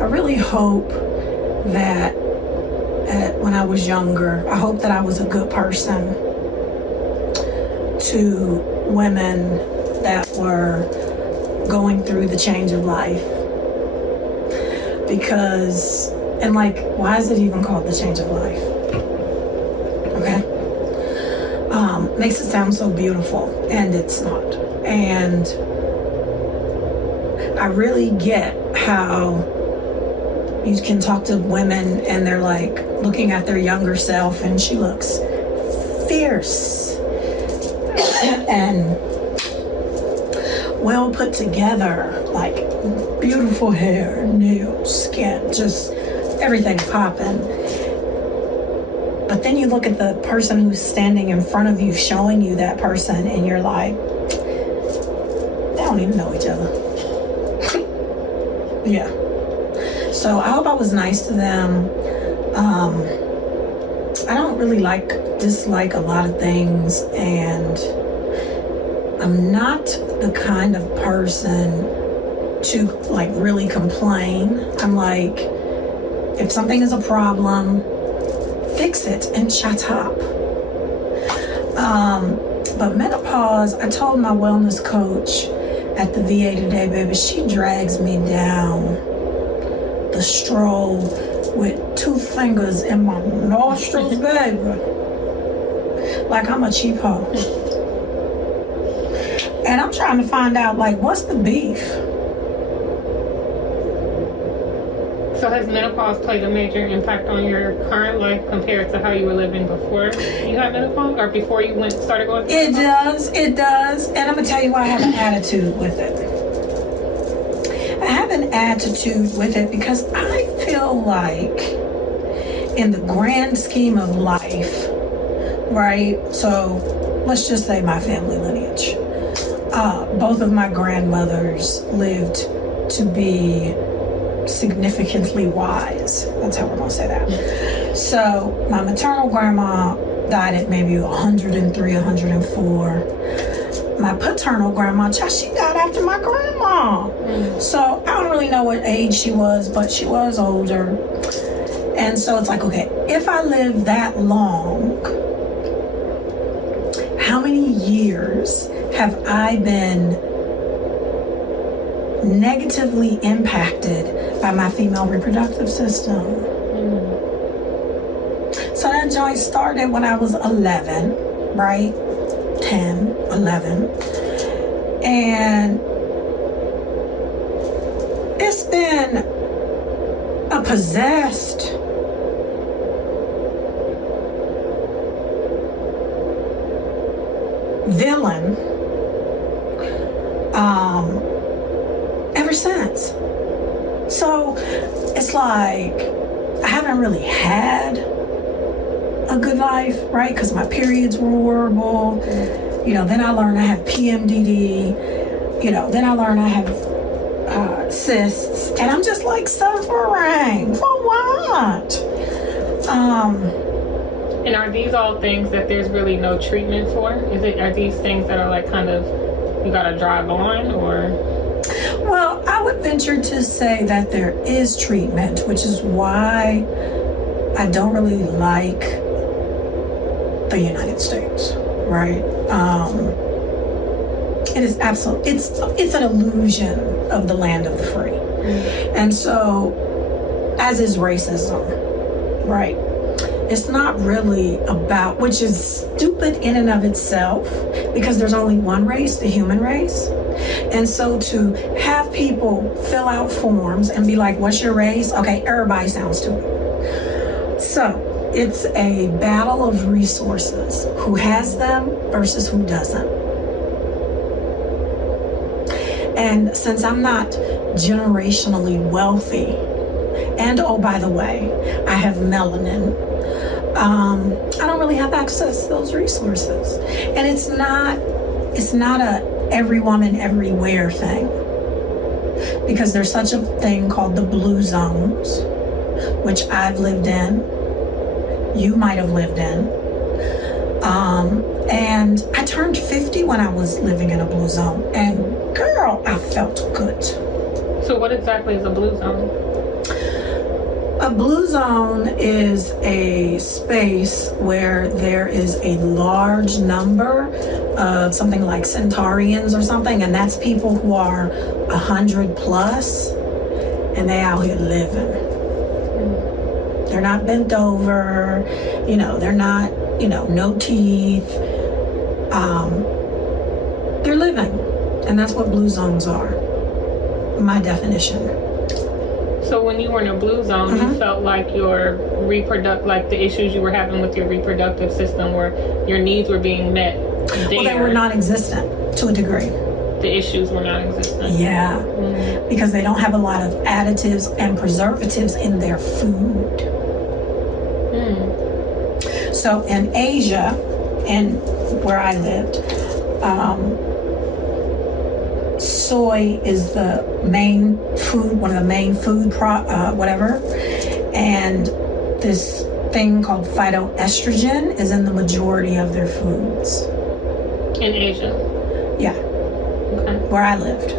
really hope that when I was younger, I hope that I was a good person to women that were going through the change of life. Because, and like, why is it even called the change of life? Okay? Makes it sound so beautiful, and it's not. And I really get how you can talk to women and they're like looking at their younger self and she looks fierce and well put together, like beautiful hair, nails, skin, just everything popping. But then you look at the person who's standing in front of you showing you that person and you're like, they don't even know each other. Yeah. So I hope I was nice to them. I don't really dislike a lot of things, and I'm not the kind of person to like really complain. I'm like, if something is a problem, fix it and shut up. But menopause, I told my wellness coach at the VA today, baby, she drags me down the stroll with 2 fingers in my nostrils, baby. Like I'm a cheap hoe. And I'm trying to find out, like, what's the beef? So has menopause played a major impact on your current life compared to how you were living before you had menopause, or before you started going through menopause? It does. And I'm gonna tell you why I have an attitude with it. I have an attitude with it because I feel like in the grand scheme of life, right? So let's just say my family lineage. Both of my grandmothers lived to be significantly wise. That's how we're gonna say that. So my maternal grandma died at maybe 103, 104. My paternal grandma, she died after my grandma. So I don't really know what age she was, but she was older. And so it's like, okay, if I live that long, how many years have I been negatively impacted by my female reproductive system? So that joint started when I was 11, right? 10, 11. And it's been a possessed villain ever since. So it's like I haven't really had a good life, right? Because my periods were horrible. You know, then I learned I have PMDD. You know, then I learned I have cysts, and I'm just like suffering for what? And are these all things that there's really no treatment for? Are these things that are like kind of you gotta drive on, or? Well, I would venture to say that there is treatment, which is why I don't really like the United States, right? It is absolutely, it's an illusion of the land of the free. And so, as is racism, right? It's not really about, which is stupid in and of itself, because there's only one race, the human race. And so to have people fill out forms and be like, what's your race? Okay, everybody sounds stupid. So it's a battle of resources. Who has them versus who doesn't. And since I'm not generationally wealthy, and oh, by the way, I have melanin, I don't really have access to those resources. And it's not a every woman, everywhere thing. Because there's such a thing called the blue zones, which I've lived in, you might have lived in. And I turned 50 when I was living in a blue zone. And girl, I felt good. So So what exactly is a blue zone? A blue zone is a space where there is a large number of something like centurions or something, and that's people who are 100 plus, and they out here living. They're not bent over, they're not, no teeth. They're living, and that's what blue zones are, my definition. So when you were in a blue zone, you felt like your the issues you were having with your reproductive system, where your needs were being met there. Well, they were non-existent to a degree. The issues were non-existent. Yeah, because they don't have a lot of additives and preservatives in their food. So in Asia, and where I lived, soy is the main food, one of the main food and this thing called phytoestrogen is in the majority of their foods. In Asia? Yeah. Okay. Where I lived.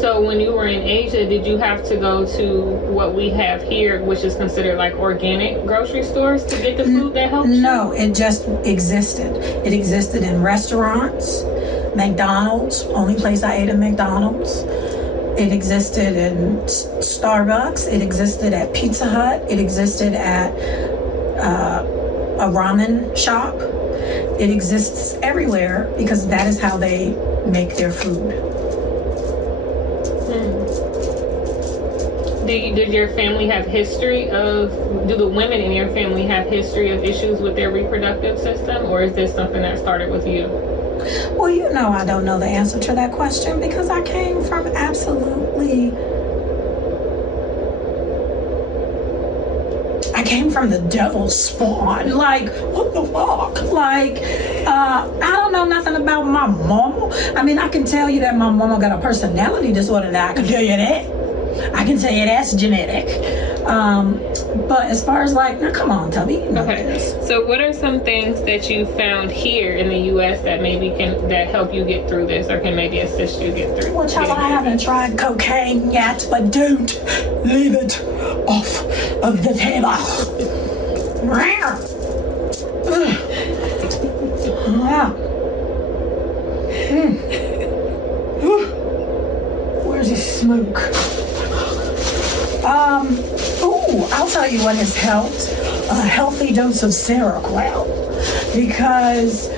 So when you were in Asia, did you have to go to what we have here, which is considered like organic grocery stores, to get the food that helps you? No, it just existed. It existed in restaurants, McDonald's, only place I ate at McDonald's. It existed in Starbucks. It existed at Pizza Hut. It existed at a ramen shop. It exists everywhere because that is how they make their food. Did your family have history of, do the women in your family have history of issues with their reproductive system, or is this something that started with you? Well, I don't know the answer to that question because I came from the devil's spawn. Like, what the fuck? Like, I don't know nothing about my mama. I mean, I can tell you that my mama got a personality disorder. Now I can tell you that. I can tell you that's genetic. But as far as now come on, Tubby. Okay. So what are some things that you found here in the U.S. that maybe that help you get through this, or can maybe assist you get through? Well, child, I haven't tried cocaine yet, but don't leave it off of the table. Where's the smoke? I'll tell you what has helped. A healthy dose of Seroquel. Because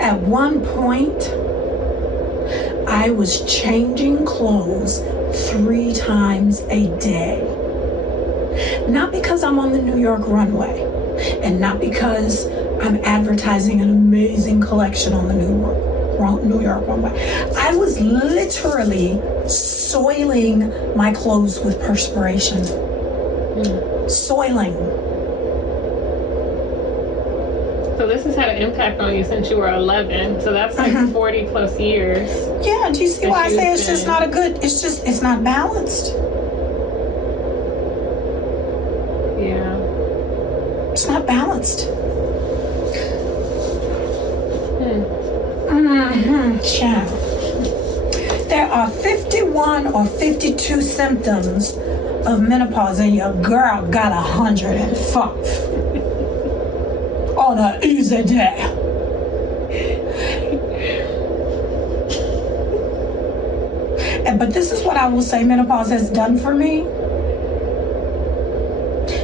at one point, I was changing clothes 3 times a day. Not because I'm on the New York runway, and not because I'm advertising an amazing collection on the New York runway. I was literally soiling my clothes with perspiration. Soiling. So this has had an impact on you since you were 11. So that's like 40 plus years. Yeah, do you see why I say it's just not it's not balanced. Yeah. It's not balanced. Child. There are 51 or 52 symptoms of menopause, and your girl got 105 on an easy day. But this is what I will say menopause has done for me.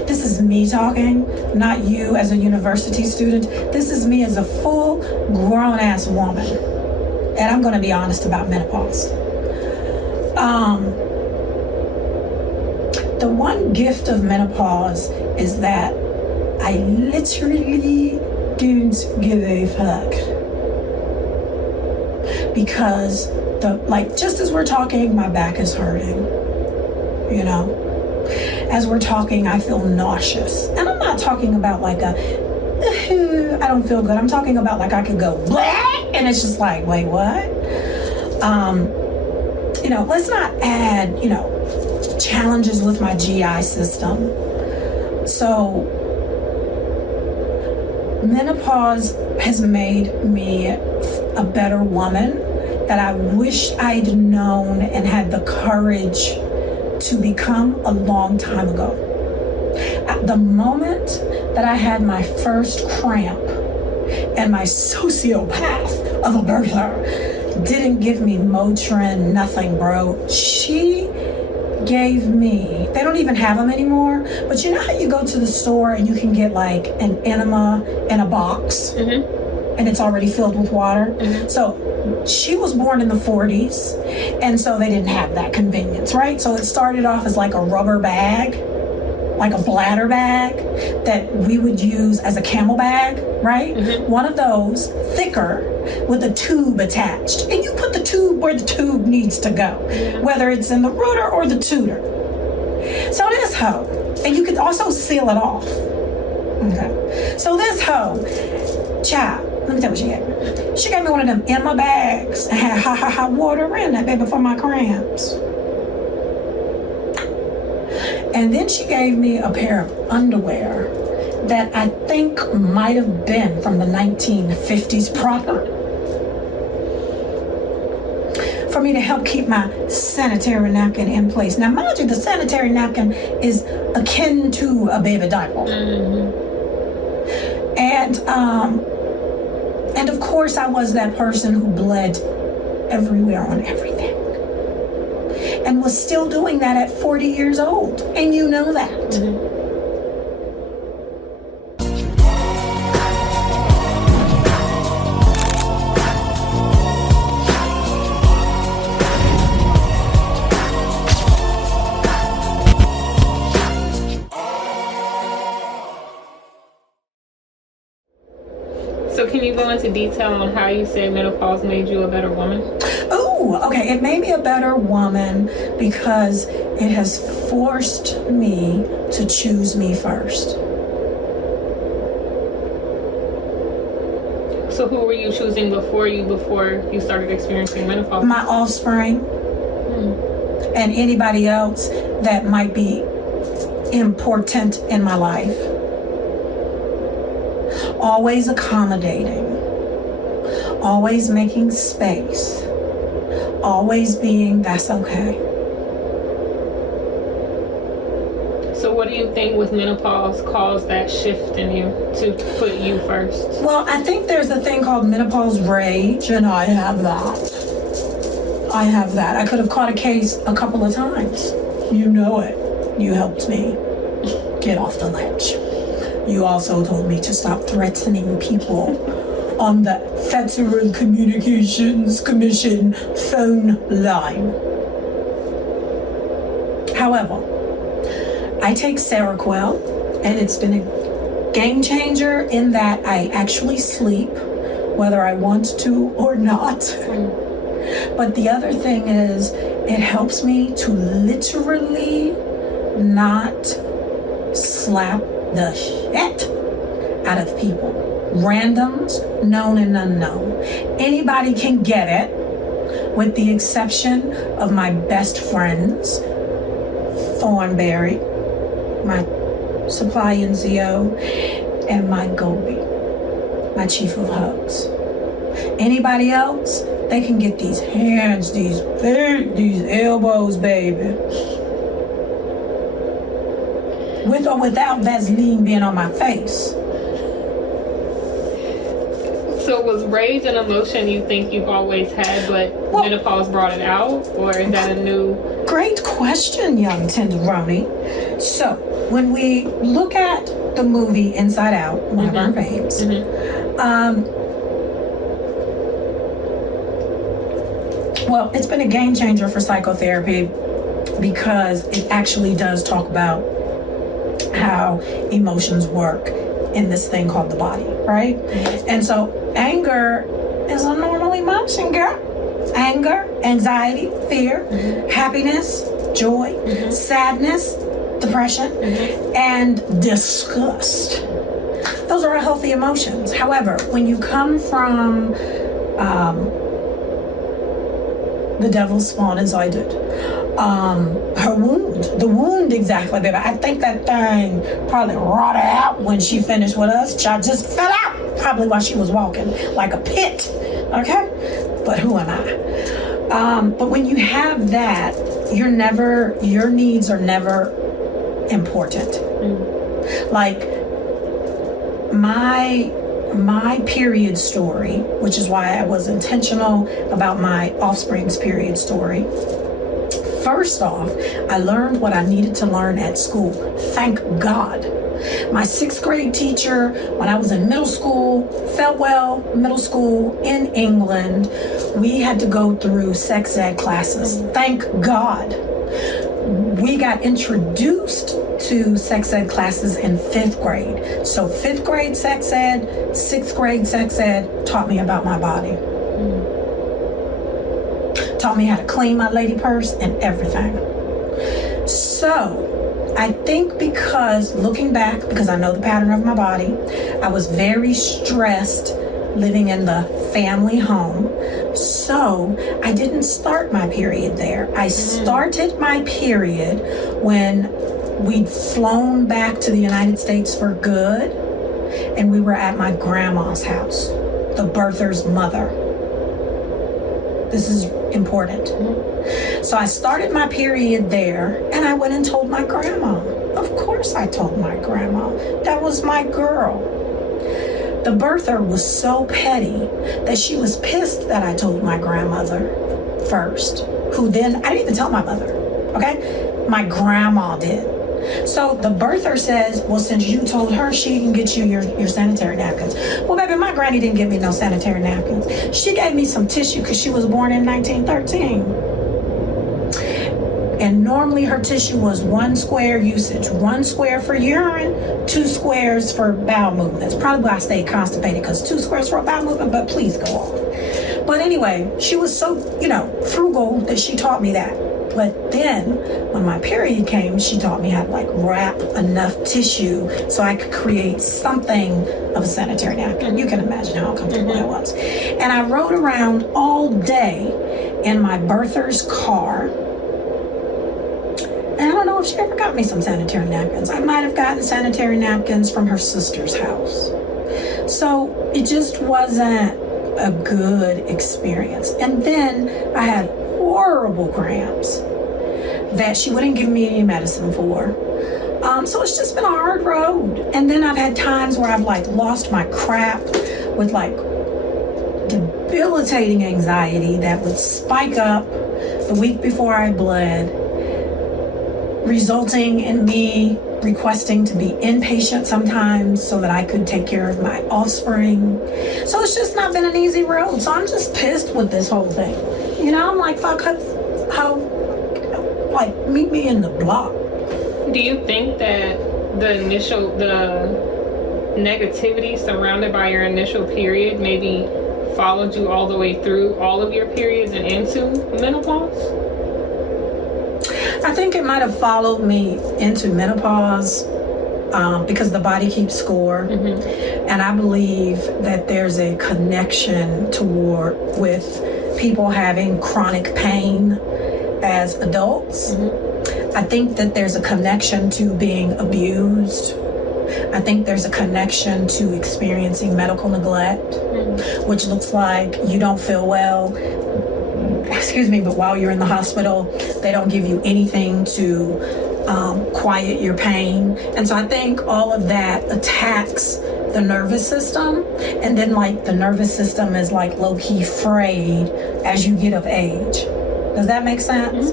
This is me talking, not you as a university student. This is me as a full grown-ass woman. And I'm going to be honest about menopause. The one gift of menopause is that I literally don't give a fuck. Because just as we're talking, my back is hurting. As we're talking, I feel nauseous. And I'm not talking about I don't feel good. I'm talking about I could go bleh, and it's just like, wait, what? Let's not add, challenges with my GI system. So menopause has made me a better woman that I wish I'd known and had the courage to become a long time ago. At the moment that I had my first cramp and my sociopath of a birther didn't give me Motrin, nothing, bro. She gave me, they don't even have them anymore, but you know how you go to the store and you can get like an enema in a box, and it's already filled with water? So she was born in the 40s, and so they didn't have that convenience, right? So it started off as like a rubber bag, like a bladder bag that we would use as a camel bag, right? One of those, thicker, with a tube attached. And you put the tube where the tube needs to go, whether it's in the rooter or the tutor. So this hoe, and you could also seal it off. Okay. So this hoe, child, let me tell you what she gave me. She gave me one of them Emma bags and had hot water in that baby for my cramps. And then she gave me a pair of underwear that I think might have been from the 1950s proper, for me to help keep my sanitary napkin in place. Now, mind you, the sanitary napkin is akin to a baby diaper. And of course, I was that person who bled everywhere on everything, and was still doing that at 40 years old. And you know that. So can you go into detail on how you say menopause made you a better woman? Oh, okay. It made me a better woman because it has forced me to choose me first. So who were you choosing before you started experiencing menopause? My offspring and anybody else that might be important in my life. Always accommodating, always making space, always being, that's okay. So what do you think with menopause caused that shift in you to put you first? Well, I think there's a thing called menopause rage, and I have that. I could have caught a case a couple of times. You know it. You helped me get off the ledge. You also told me to stop threatening people on the Federal Communications Commission phone line. However, I take Seroquel, and it's been a game changer in that I actually sleep, whether I want to or not. But the other thing is, it helps me to literally not slap the shit out of people. Randoms, known and unknown. Anybody can get it, with the exception of my best friends, Thornberry, my supply NCO, and my Gobi, my chief of hugs. Anybody else, they can get these hands, these feet, these elbows, baby. With or without Vaseline being on my face. So was rage an emotion you think you've always had, but menopause brought it out? Or is that a new... Great question, young tenderoni. So, when we look at the movie Inside Out, one of our faves, well, it's been a game changer for psychotherapy because it actually does talk about how emotions work in this thing called the body, right? And so anger is a normal emotion, girl. Anger, anxiety, fear, happiness, joy, sadness, depression, and disgust. Those are healthy emotions. However, when you come from the devil's spawn, as I did, her wound. The wound, exactly, baby. I think that thing probably rotted out when she finished with us. Child just fell out, probably while she was walking, like a pit. Okay? But who am I? But when you have that, your needs are never important. Like my period story, which is why I was intentional about my offspring's period story. First off, I learned what I needed to learn at school. Thank God. My 6th grade teacher, when I was in middle school, Feltwell Middle School in England, we had to go through sex ed classes. Thank God. We got introduced to sex ed classes in 5th grade. So 5th grade sex ed, 6th grade sex ed taught me about my body. Taught me how to clean my lady purse and everything. So I think because looking back, because I know the pattern of my body, I was very stressed living in the family home. So I didn't start my period there. I started my period when we'd flown back to the United States for good, and we were at my grandma's house, the birther's mother. This is important. So I started my period there, and I went and told my grandma. Of course I told my grandma. That was my girl. The birther was so petty that she was pissed that I told my grandmother first, who then, I didn't even tell my mother, okay? My grandma did. So the birther says, well, since you told her, she can get you your sanitary napkins. Well, baby, my granny didn't give me no sanitary napkins. She gave me some tissue because she was born in 1913. And normally her tissue was 1 square usage, 1 square for urine, 2 squares for bowel movements. Probably why I stayed constipated, because 2 squares for a bowel movement, but please go off. But anyway, she was so, frugal that she taught me that. But then when my period came, she taught me how to wrap enough tissue so I could create something of a sanitary napkin. You can imagine how uncomfortable that was. And I rode around all day in my birther's car. And I don't know if she ever got me some sanitary napkins. I might have gotten sanitary napkins from her sister's house. So it just wasn't a good experience. And then I had horrible cramps that she wouldn't give me any medicine for. So it's just been a hard road. And then I've had times where I've lost my crap with debilitating anxiety that would spike up the week before I bled, resulting in me requesting to be inpatient sometimes so that I could take care of my offspring. So it's just not been an easy road. So I'm just pissed with this whole thing. I'm like, fuck, how meet me in the block. Do you think that the negativity surrounded by your initial period maybe followed you all the way through all of your periods and into menopause? I think it might have followed me into menopause because the body keeps score. And I believe that there's a connection with people having chronic pain as adults. I think that there's a connection to being abused. I think there's a connection to experiencing medical neglect, which looks like you don't feel well, but while you're in the hospital, they don't give you anything to quiet your pain. And so I think all of that attacks the nervous system, and then the nervous system is low-key frayed as you get of age. Does that make sense?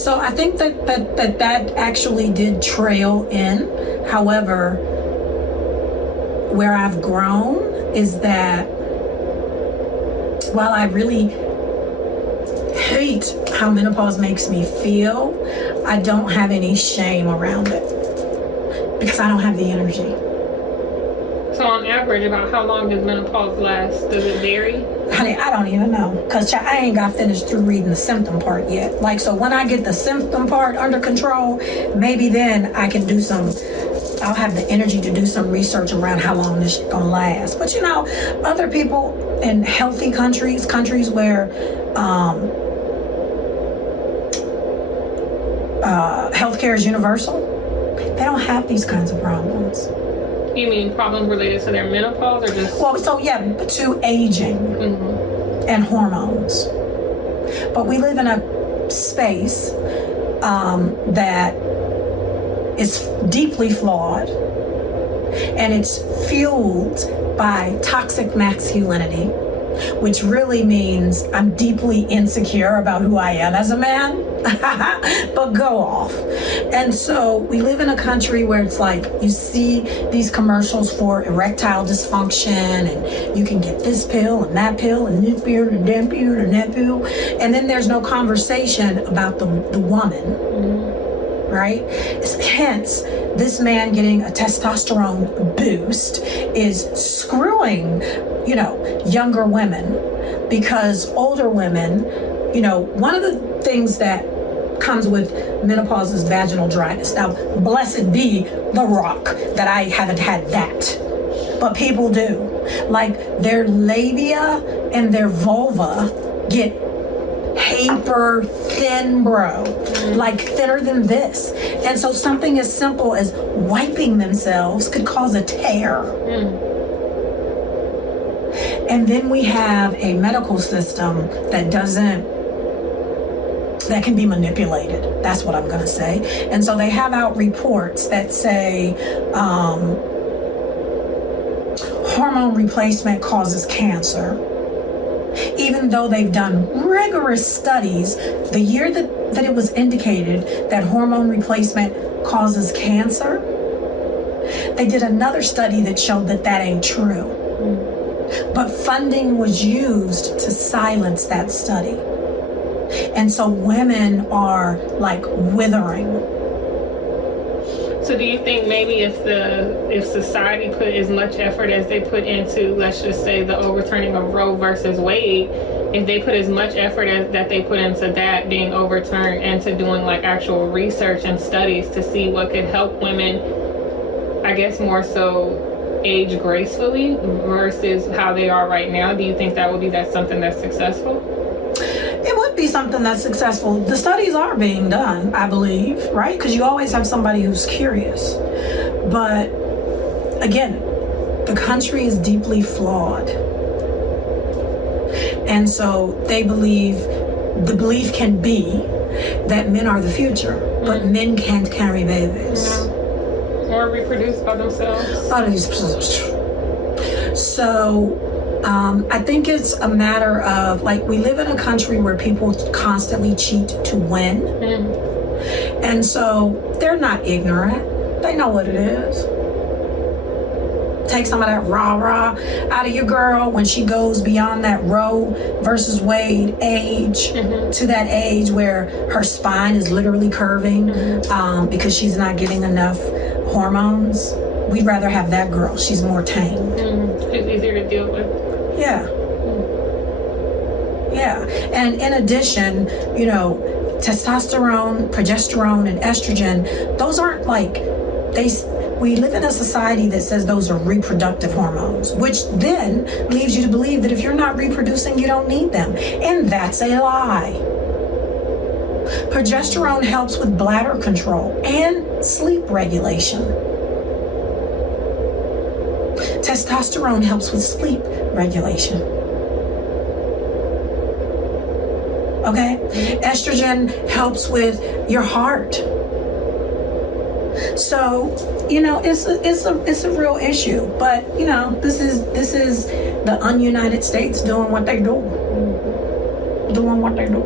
So I think that actually did trail in. However, where I've grown is that while I really hate how menopause makes me feel, I don't have any shame around it because I don't have the energy. So on average, about how long does menopause last? Does it vary? Honey, I don't even know, because I ain't got finished through reading the symptom part yet. So when I get the symptom part under control, maybe then I can I'll have the energy to do some research around how long this shit gonna last. But other people in healthy countries where healthcare is universal, they don't have these kinds of problems. You mean problems related to their menopause or just? Well, so yeah, to aging and hormones. But we live in a space that is deeply flawed, and it's fueled by toxic masculinity, which really means I'm deeply insecure about who I am as a man, but go off. And so we live in a country where it's like you see these commercials for erectile dysfunction, and you can get this pill and that pill and this pill and that pill and that pill, and then there's no conversation about the woman, right? Hence, this man getting a testosterone boost is screwing, younger women, because older women, one of the things that comes with menopause is vaginal dryness. Now, blessed be the rock that I haven't had that, but people do. Like their labia and their vulva get paper thin, bro, like thinner than this. And so something as simple as wiping themselves could cause a tear. And then we have a medical system that can be manipulated. That's what I'm going to say. And so they have out reports that say hormone replacement causes cancer. Even though they've done rigorous studies, the year that it was indicated that hormone replacement causes cancer, they did another study that showed that ain't true. But funding was used to silence that study. And so women are like withering. So do you think maybe if society put as much effort as they put into, let's just say, the overturning of Roe versus Wade, if they put as much effort as that they put into that being overturned and to doing like actual research and studies to see what could help women, I guess more so age gracefully versus how they are right now, do you think that would be something that's successful? It would be something that's successful. The studies are being done, I believe, right? Because you always have somebody who's curious. But again, the country is deeply flawed. And so the belief can be that men are the future, but men can't carry babies. Or reproduce by themselves. So I think it's a matter of, like, we live in a country where people constantly cheat to win. And so they're not ignorant. They know what it is. Take some of that rah-rah out of your girl when she goes beyond that Roe versus Wade age to that age where her spine is literally curving because she's not getting enough hormones. We'd rather have that girl. She's more tame. It's easier to deal with. Yeah. And in addition, testosterone, progesterone, and estrogen, those aren't we live in a society that says those are reproductive hormones, which then leaves you to believe that if you're not reproducing, you don't need them. And that's a lie. Progesterone helps with bladder control and sleep regulation. Testosterone helps with sleep regulation. Okay? Estrogen helps with your heart. So, it's a real issue. But, this is the ununited states doing what they do. Doing what they do.